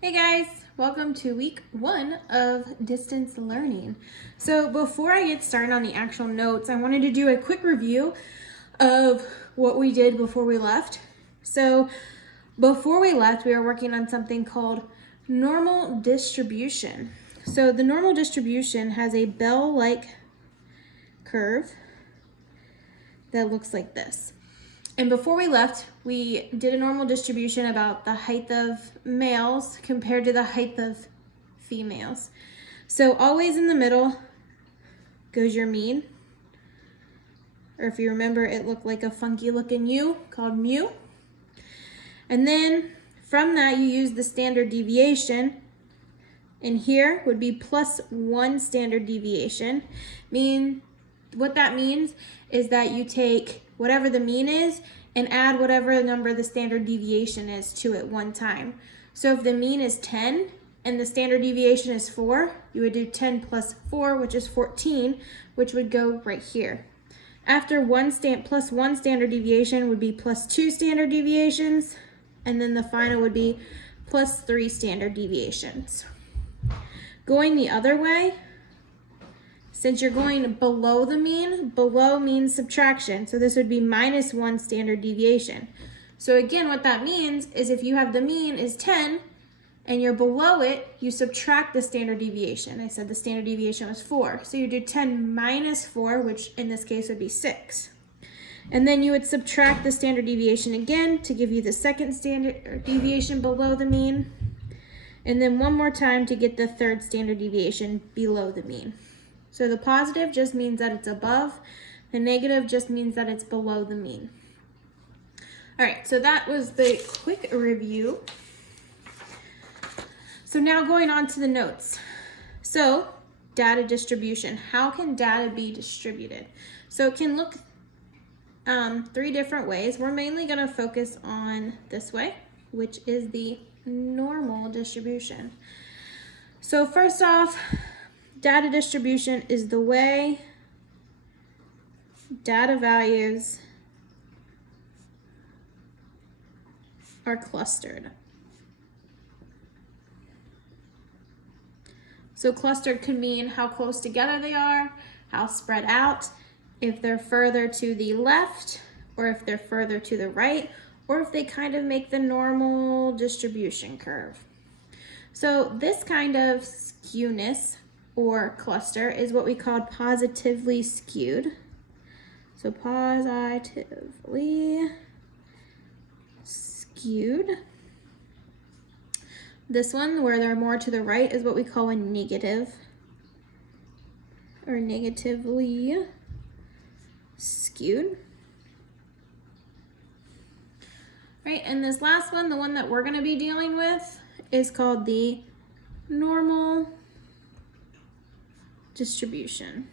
Hey guys, welcome to week 1 of distance learning. So before I get started on the actual notes, I wanted to do a quick review of what we did before we left. So before we left, we were working on something called normal distribution. So the normal distribution has a bell-like curve that looks like this. And before we left, we did a normal distribution about the height of males compared to the height of females. So always in the middle goes your mean. Or if you remember, it looked like a funky looking U called mu. And then from that, you use the standard deviation. And here would be +1 standard deviation. What that means is that you take whatever the mean is and add whatever number the standard deviation is to it one time. So if the mean is 10 and the standard deviation is 4, you would do 10 plus 4, which is 14, which would go right here. After +1 standard deviation would be +2 standard deviations, and then the final would be +3 standard deviations. Going the other way, since you're going below the mean, below means subtraction. So this would be -1 standard deviation. So again, what that means is if you have the mean is 10 and you're below it, you subtract the standard deviation. I said the standard deviation was 4. So you do 10 minus 4, which in this case would be 6. And then you would subtract the standard deviation again to give you the second standard deviation below the mean. And then one more time to get the third standard deviation below the mean. So the positive just means that it's above. The negative just means that it's below the mean. All right, so that was the quick review. So now going on to the notes. So data distribution. How can data be distributed? So it can look 3 different ways. We're mainly going to focus on this way, which is the normal distribution. So first off, data distribution is the way data values are clustered. So clustered could mean how close together they are, how spread out, if they're further to the left, or if they're further to the right, or if they kind of make the normal distribution curve. So this kind of skewness or cluster is what we call positively skewed. So positively skewed. This one, where they're more to the right, is what we call a negative or negatively skewed. Right, and this last one, the one that we're going to be dealing with, is called the normal distribution.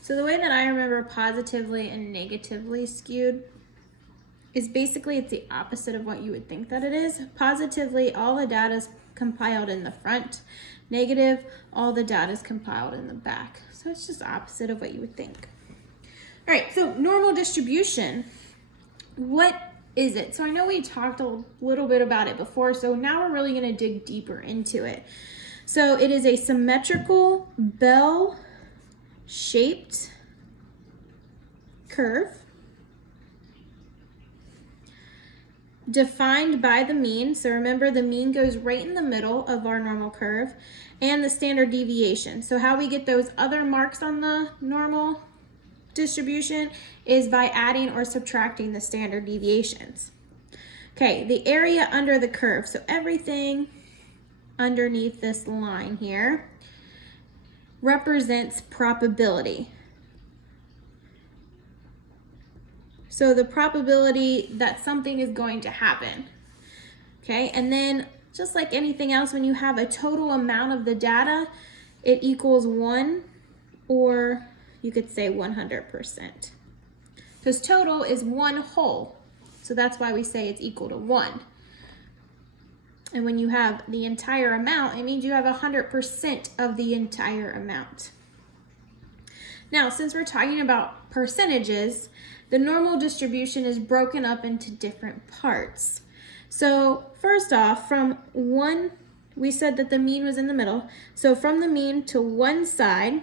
So the way that I remember positively and negatively skewed is basically it's the opposite of what you would think that it is. Positively, all the data is compiled in the front. Negative, all the data is compiled in the back. So it's just opposite of what you would think. All right, so normal distribution. What is it? So I know we talked a little bit about it before, so now we're really going to dig deeper into it. So it is a symmetrical bell-shaped curve defined by the mean. So remember, the mean goes right in the middle of our normal curve, and the standard deviation. So how we get those other marks on the normal distribution is by adding or subtracting the standard deviations. Okay, the area under the curve. So everything underneath this line here represents probability. So the probability that something is going to happen. Okay, and then just like anything else, when you have a total amount of the data, it equals 1, or you could say 100%. Because total is one whole. So that's why we say it's equal to 1. And when you have the entire amount, it means you have 100% of the entire amount. Now, since we're talking about percentages, the normal distribution is broken up into different parts. So first off, we said that the mean was in the middle. So from the mean to one side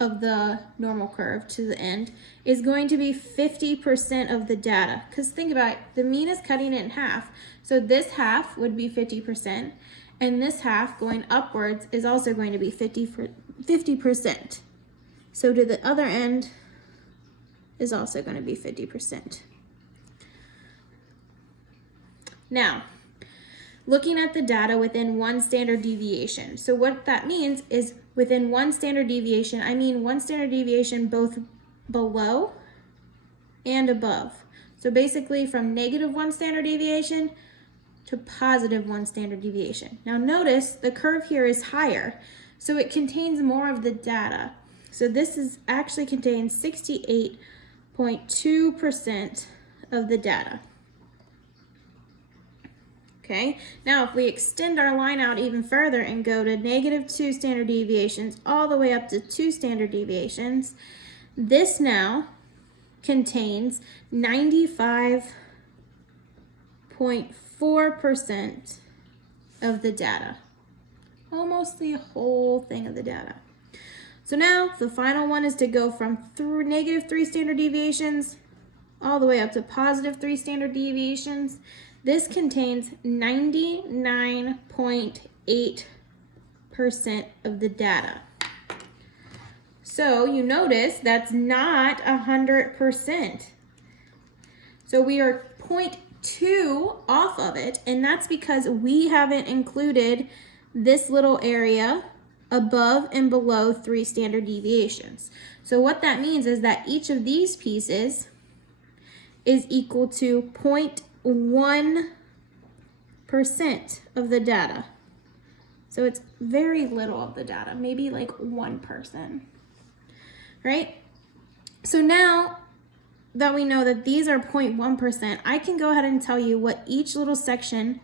of the normal curve to the end is going to be 50% of the data. Because think about it, the mean is cutting it in half. So this half would be 50%, and this half going upwards is also going to be 50%. So to the other end is also going to be 50%. Now, looking at the data within one standard deviation. So what that means is within one standard deviation, I mean one standard deviation both below and above. So basically from -1 standard deviation to +1 standard deviation. Now notice the curve here is higher, so it contains more of the data. So this is actually contains 68.2% of the data. Okay, now if we extend our line out even further and go to -2 standard deviations all the way up to 2 standard deviations, this now contains 95.4% of the data. Almost the whole thing of the data. So now the final one is to go from -3 standard deviations all the way up to +3 standard deviations. This contains 99.8% of the data. So you notice that's not 100%. So we are 0.2 off of it, and that's because we haven't included this little area above and below 3 standard deviations. So what that means is that each of these pieces is equal to 0.1% of the data. So it's very little of the data, maybe like 1%, right? So now that we know that these are 0.1%, I can go ahead and tell you what each little section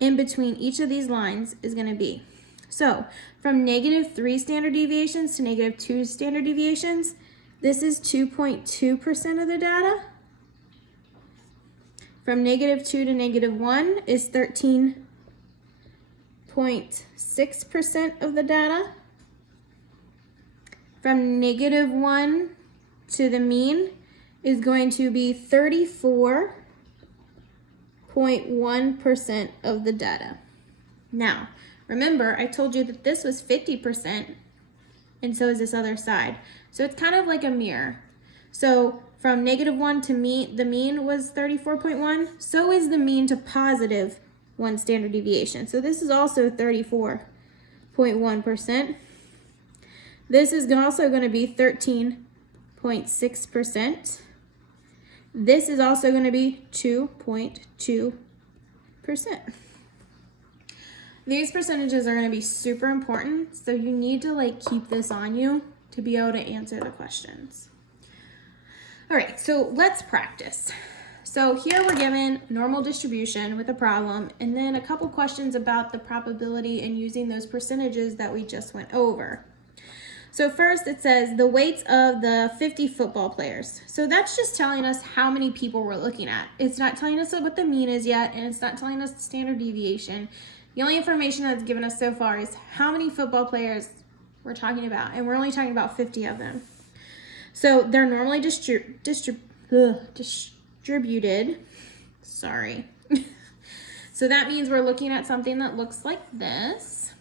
in between each of these lines is going to be. So from -3 standard deviations to -2 standard deviations, this is 2.2% of the data. From -2 to -1 is 13.6% of the data. From -1 to the mean is going to be 34.1% of the data. Now, remember, I told you that this was 50%, and so is this other side. So it's kind of like a mirror. So from -1 to the mean was 34.1, so is the mean to +1 standard deviation. So this is also 34.1%. This is also going to be 13.6%. This is also going to be 2.2%. These percentages are going to be super important, so you need to keep this on you to be able to answer the questions. All right, so let's practice. So here we're given normal distribution with a problem, and then a couple questions about the probability and using those percentages that we just went over. So first it says the weights of the 50 football players. So that's just telling us how many people we're looking at. It's not telling us what the mean is yet, and it's not telling us the standard deviation. The only information that's given us so far is how many football players we're talking about, and we're only talking about 50 of them. So they're normally distributed. Sorry. So that means we're looking at something that looks like this,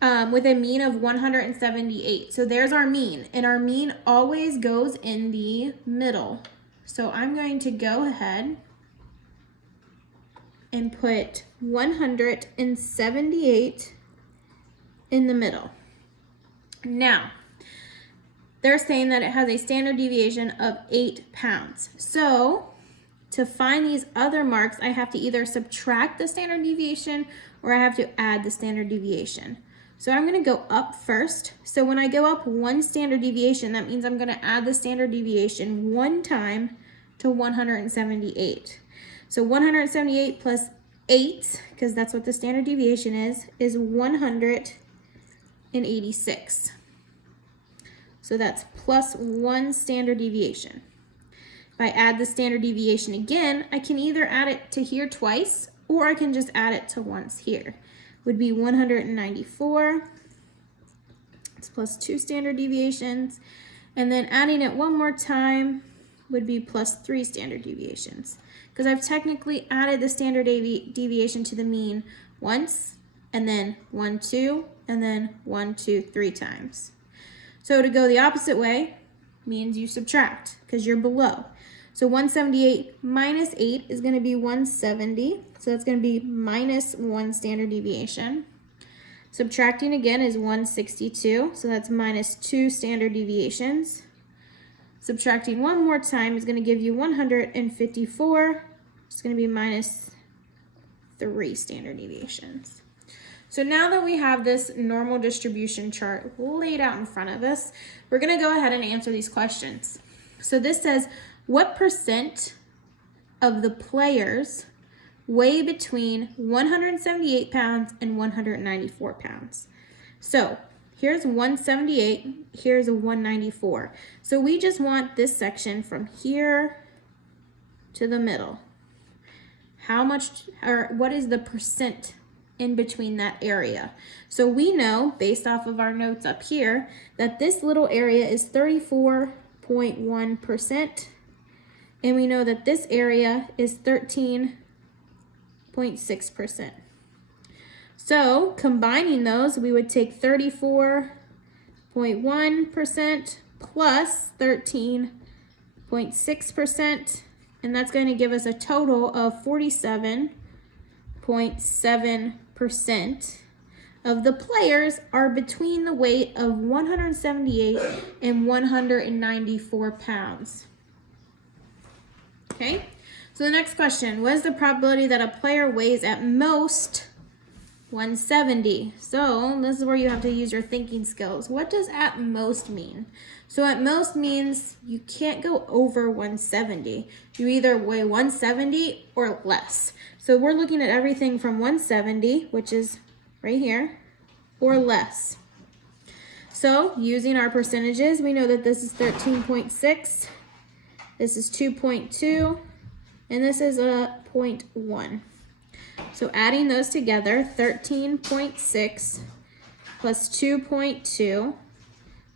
with a mean of 178. So there's our mean, and our mean always goes in the middle. So I'm going to go ahead and put 178 in the middle. Now, they're saying that it has a standard deviation of 8 pounds. So to find these other marks, I have to either subtract the standard deviation or I have to add the standard deviation. So I'm going to go up first. So when I go up 1 standard deviation, that means I'm going to add the standard deviation 1 time to 178. So 178 plus 8, because that's what the standard deviation is 186. So that's plus 1 standard deviation. If I add the standard deviation again, I can either add it to here twice, or I can just add it to once here. Would be 194. It's plus 2 standard deviations. And then adding it one more time would be plus 3 standard deviations. Because I've technically added the standard deviation to the mean once, and then 1, 2, and then 1, 2, 3 times. So to go the opposite way means you subtract, because you're below. So 178 minus 8 is going to be 170. So that's going to be minus 1 standard deviation. Subtracting again is 162. So that's minus 2 standard deviations. Subtracting one more time is going to give you 154. It's going to be minus 3 standard deviations. So now that we have this normal distribution chart laid out in front of us, we're going to go ahead and answer these questions. So this says, what percent of the players weigh between 178 pounds and 194 pounds? So here's 178, here's a 194. So we just want this section from here to the middle. How much, or what is the percent in between that area? So we know, based off of our notes up here, that this little area is 34.1%. And we know that this area is 13.6%. So combining those, we would take 34.1% plus 13.6%, and that's going to give us a total of 47.7% of the players are between the weight of 178 and 194 pounds. Okay, so the next question, what is the probability that a player weighs at most 170? So this is where you have to use your thinking skills. What does at most mean? So at most means you can't go over 170. You either weigh 170 or less. So we're looking at everything from 170, which is right here, or less. So using our percentages, we know that this is 13.6. This is 2.2, and this is a 0.1. So adding those together, 13.6 plus 2.2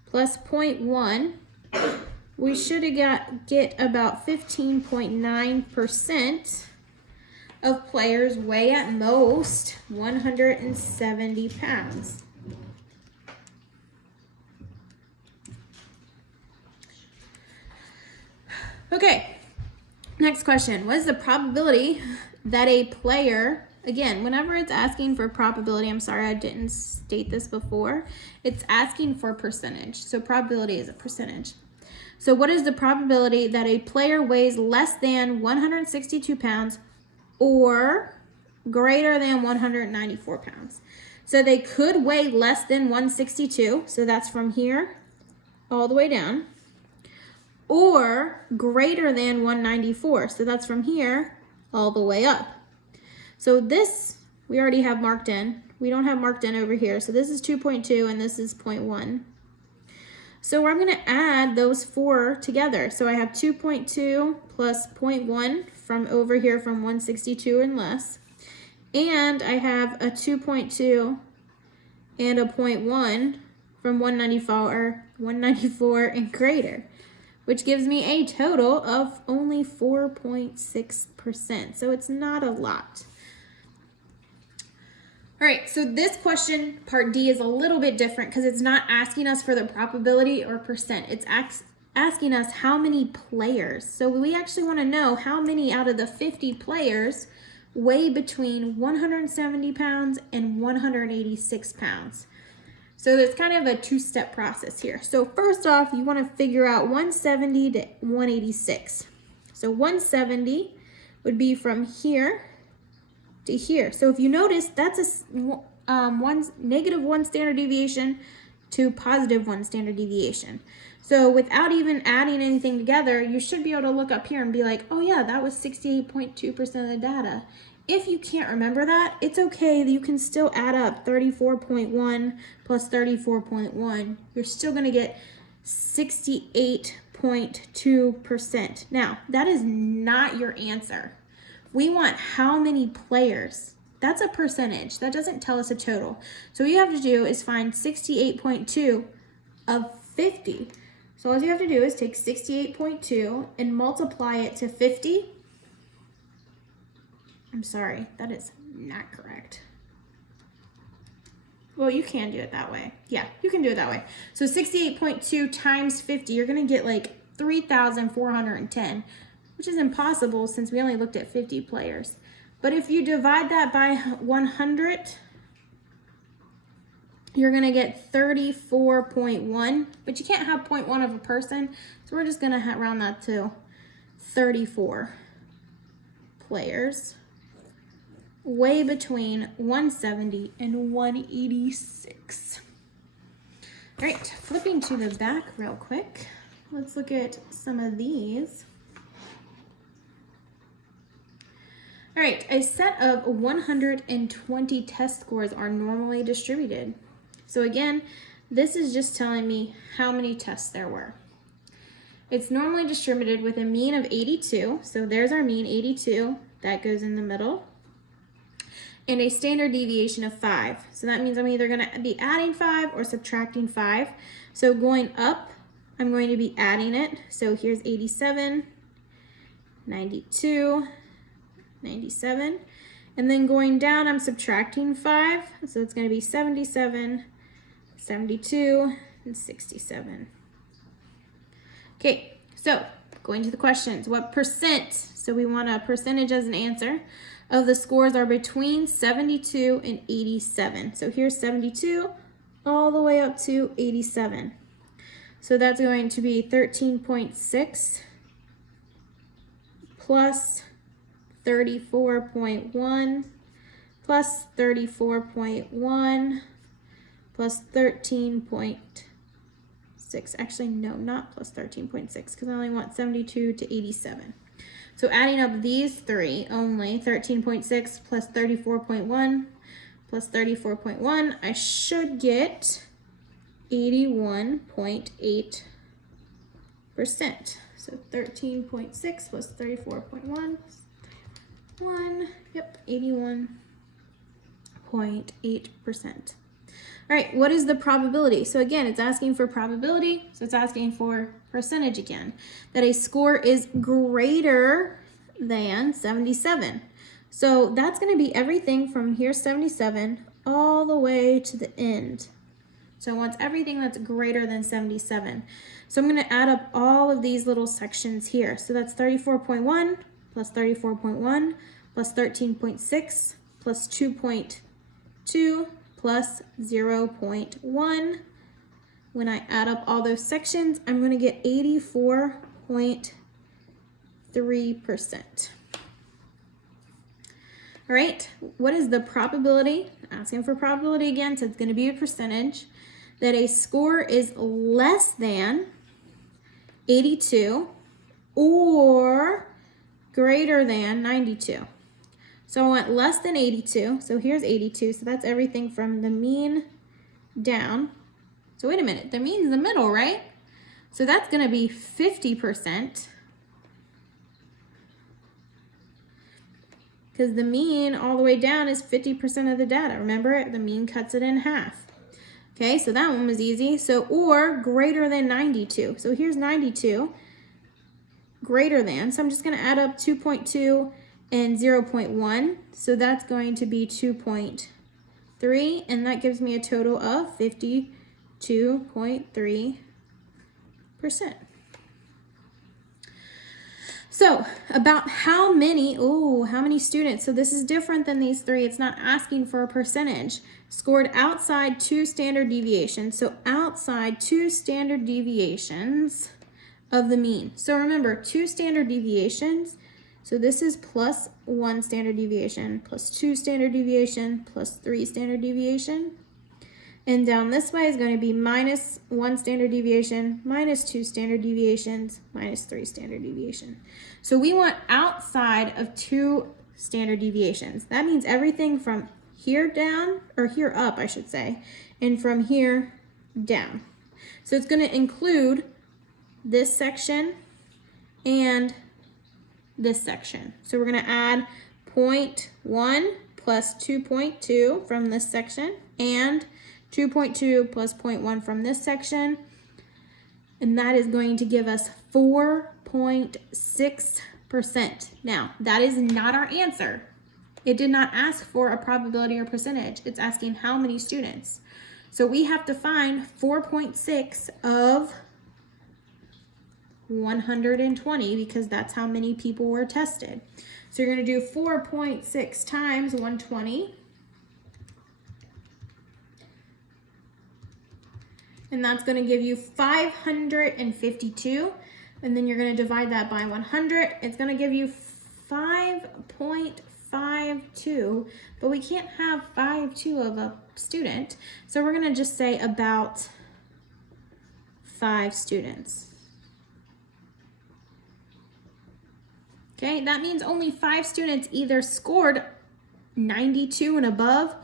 plus 0.1, we should get about 15.9% of players weigh at most 170 pounds. Okay, next question. What is the probability that a player, again, whenever it's asking for probability, I'm sorry I didn't state this before, it's asking for percentage. So probability is a percentage. So what is the probability that a player weighs less than 162 pounds or greater than 194 pounds? So they could weigh less than 162, so that's from here all the way down, or greater than 194, so that's from here all the way up. So this we already have marked in. We don't have marked in over here, so this is 2.2 and this is 0.1. So I'm going to add those four together. So I have 2.2 plus 0.1 from over here from 162 and less, and I have a 2.2 and a 0.1 from 194 and greater, which gives me a total of only 4.6%. So it's not a lot. All right, so this question, part D, is a little bit different because it's not asking us for the probability or percent. It's asking us how many players. So we actually want to know how many out of the 50 players weigh between 170 pounds and 186 pounds. So it's kind of a two-step process here. So first off, you want to figure out 170 to 186. So 170 would be from here to here. So if you notice, that's a negative 1 standard deviation to positive 1 standard deviation. So without even adding anything together, you should be able to look up here and be like, oh yeah, that was 68.2% of the data. If you can't remember that, it's okay. You can still add up 34.1 plus 34.1. You're still going to get 68.2%. Now, that is not your answer. We want how many players. That's a percentage. That doesn't tell us a total. So what you have to do is find 68.2 of 50. So all you have to do is take 68.2 and multiply it to 50. I'm sorry, that is not correct. Well, you can do it that way. Yeah, you can do it that way. So 68.2 times 50, you're going to get like 3,410, which is impossible since we only looked at 50 players. But if you divide that by 100, you're going to get 34.1, but you can't have 0.1 of a person, so we're just going to round that to 34 players, way between 170 and 186. All right, flipping to the back real quick, let's look at some of these. All right, a set of 120 test scores are normally distributed. So again, this is just telling me how many tests there were. It's normally distributed with a mean of 82. So there's our mean, 82. That goes in the middle. And a standard deviation of 5. So that means I'm either going to be adding 5 or subtracting 5. So going up, I'm going to be adding it. So here's 87, 92, 97. And then going down, I'm subtracting 5. So it's going to be 77, 72, and 67. Okay, so going to the questions. What percent, so we want a percentage as an answer, of the scores are between 72 and 87. So here's 72 all the way up to 87. So that's going to be 13.6 plus 34.1 plus 34.1 plus 13.6. Actually, no, not plus 13.6 because I only want 72 to 87. So adding up these three only, 13.6 plus 34.1 plus 34.1, I should get 81.8%. So 13.6 plus 34.1 plus 1, yep, 81.8%. All right, what is the probability? So again, it's asking for probability, so it's asking for percentage again, that a score is greater than 77. So that's going to be everything from here, 77, all the way to the end. So it wants everything that's greater than 77. So I'm going to add up all of these little sections here. So that's 34.1 plus 34.1 plus 13.6 plus 2.2 plus 0.1. When I add up all those sections, I'm going to get 84.3%. All right, what is the probability? Asking for probability again, so it's going to be a percentage, that a score is less than 82 or greater than 92. So I want less than 82. So here's 82. So that's everything from the mean down. So wait a minute, the mean's the middle, right? So that's going to be 50%. Because the mean all the way down is 50% of the data. Remember, the mean cuts it in half. Okay, so that one was easy. So, or greater than 92. So here's 92, greater than. So I'm just going to add up 2.2 and 0.1. So that's going to be 2.3, and that gives me a total of 52.3%. So about how many students, so this is different than these three, it's not asking for a percentage, scored outside 2 standard deviations. So outside 2 standard deviations of the mean. So remember, 2 standard deviations, so this is plus 1 standard deviation, plus 2 standard deviation, plus 3 standard deviation. And down this way is going to be minus 1 standard deviation, minus 2 standard deviations, minus 3 standard deviation. So we want outside of 2 standard deviations. That means everything from here down, or here up, I should say, and from here down. So it's going to include this section and this section. So we're going to add 0.1 plus 2.2 from this section and 2.2 plus 0.1 from this section. And that is going to give us 4.6%. Now, that is not our answer. It did not ask for a probability or percentage. It's asking how many students. So we have to find 4.6 of 120 because that's how many people were tested. So you're going to do 4.6 times 120. And that's going to give you 552. And then you're going to divide that by 100. It's going to give you 5.52. But we can't have 5.2 of a student. So we're going to just say about 5 students. Okay, that means only 5 students either scored 92 and above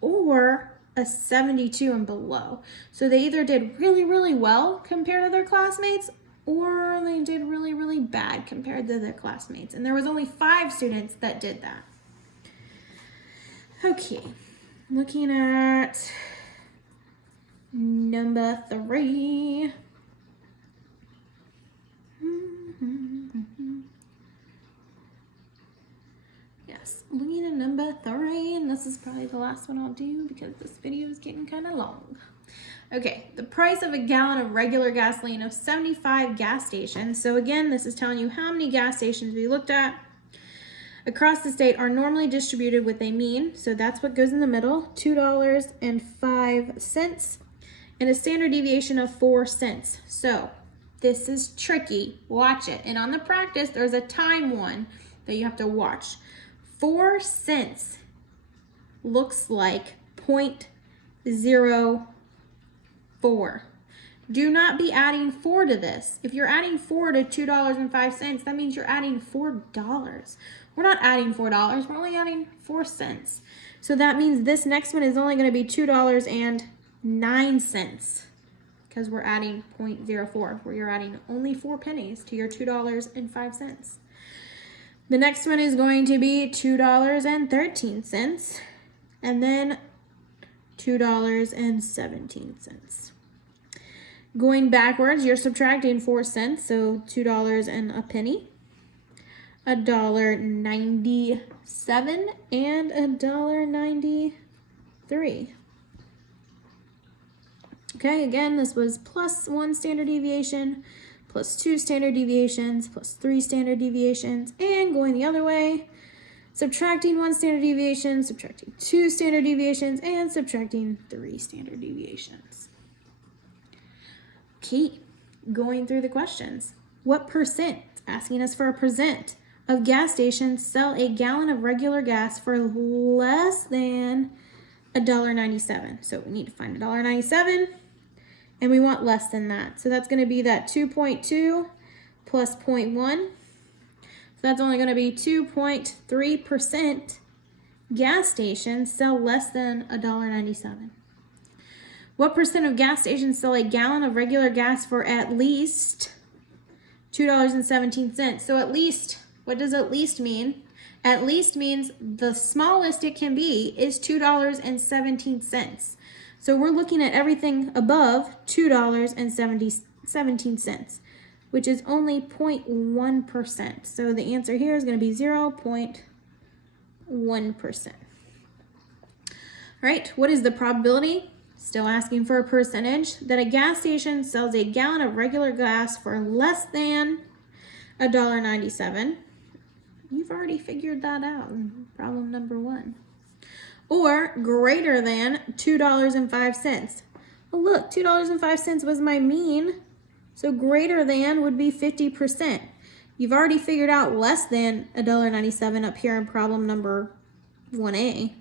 or a 72 and below. So they either did really, really well compared to their classmates or they did really, really bad compared to their classmates. And there was only 5 students that did that. Okay, looking at number 3. Yes, looking at number 3, and this is probably the last one I'll do because this video is getting kind of long. Okay, the price of a gallon of regular gasoline of 75 gas stations. So again, this is telling you how many gas stations we looked at across the state are normally distributed with a mean, so that's what goes in the middle, $2.05, and a standard deviation of 4 cents. So this is tricky. Watch it. And on the practice, there's a time one that you have to watch. 4 cents looks like 0.04. Do not be adding 4 to this. If you're adding 4 to $2.05, that means you're adding $4. We're not adding $4, we're only adding 4 cents. So that means this next one is only going to be $2.09 because we're adding 0.04, where you're adding only 4 pennies to your $2.05. The next one is going to be $2.13 and then $2.17. Going backwards, you're subtracting 4 cents, so $2 and a penny, $1.97 and $1.93. Okay, again, this was plus 1 standard deviation, plus 2 standard deviations, plus 3 standard deviations, and going the other way, subtracting 1 standard deviation, subtracting 2 standard deviations, and subtracting 3 standard deviations. Okay, going through the questions. What percent, asking us for a percent, of gas stations sell a gallon of regular gas for less than $1.97? So we need to find $1.97, and we want less than that. So that's going to be that 2.2 plus 0.1. So that's only going to be 2.3% gas stations sell less than $1.97. What percent of gas stations sell a gallon of regular gas for at least $2.17? So at least, what does at least mean? At least means the smallest it can be is $2.17. So we're looking at everything above $2.17, which is only 0.1%. So the answer here is going to be 0.1%. All right, what is the probability? Still asking for a percentage that a gas station sells a gallon of regular gas for less than $1.97. You've already figured that out in problem number 1. Or greater than $2.05. Well, look, $2.05 was my mean. So greater than would be 50%. You've already figured out less than $1.97 up here in problem number 1A.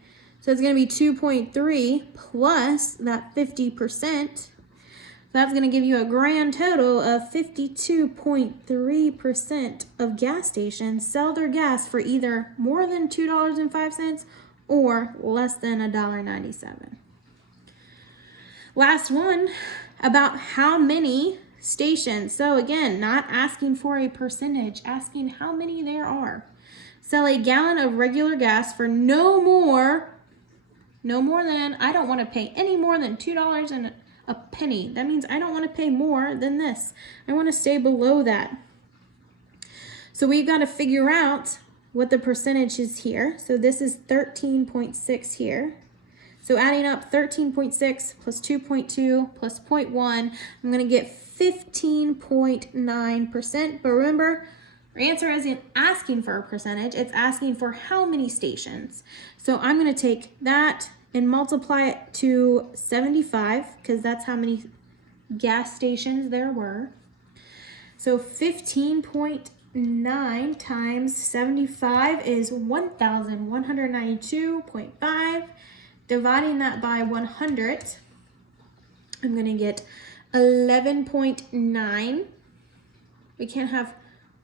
So it's going to be 2.3 plus that 50%. That's going to give you a grand total of 52.3% of gas stations sell their gas for either more than $2.05 or less than $1.97. Last one, about how many stations. So again, not asking for a percentage, asking how many there are. Sell a gallon of regular gas for no more than, I don't want to pay any more than $2 and a penny. That means I don't want to pay more than this. I want to stay below that. So we've got to figure out what the percentage is here. So this is 13.6 here. So adding up 13.6 plus 2.2 plus 0.1, I'm going to get 15.9%. But remember, our answer isn't asking for a percentage. It's asking for how many stations. So I'm going to take that and multiply it to 75 because that's how many gas stations there were. So 15.9 times 75 is 1,192.5. Dividing that by 100, I'm going to get 11.9. We can't have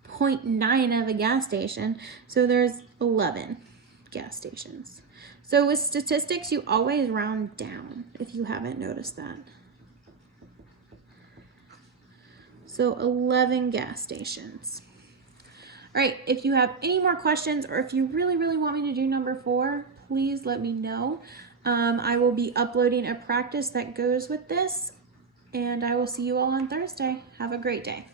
0.9 of a gas station, so there's 11 gas stations. So with statistics, you always round down, if you haven't noticed that. So 11 gas stations. All right, if you have any more questions or if you really want me to do number 4, please let me know. I will be uploading a practice that goes with this, and I will see you all on Thursday. Have a great day.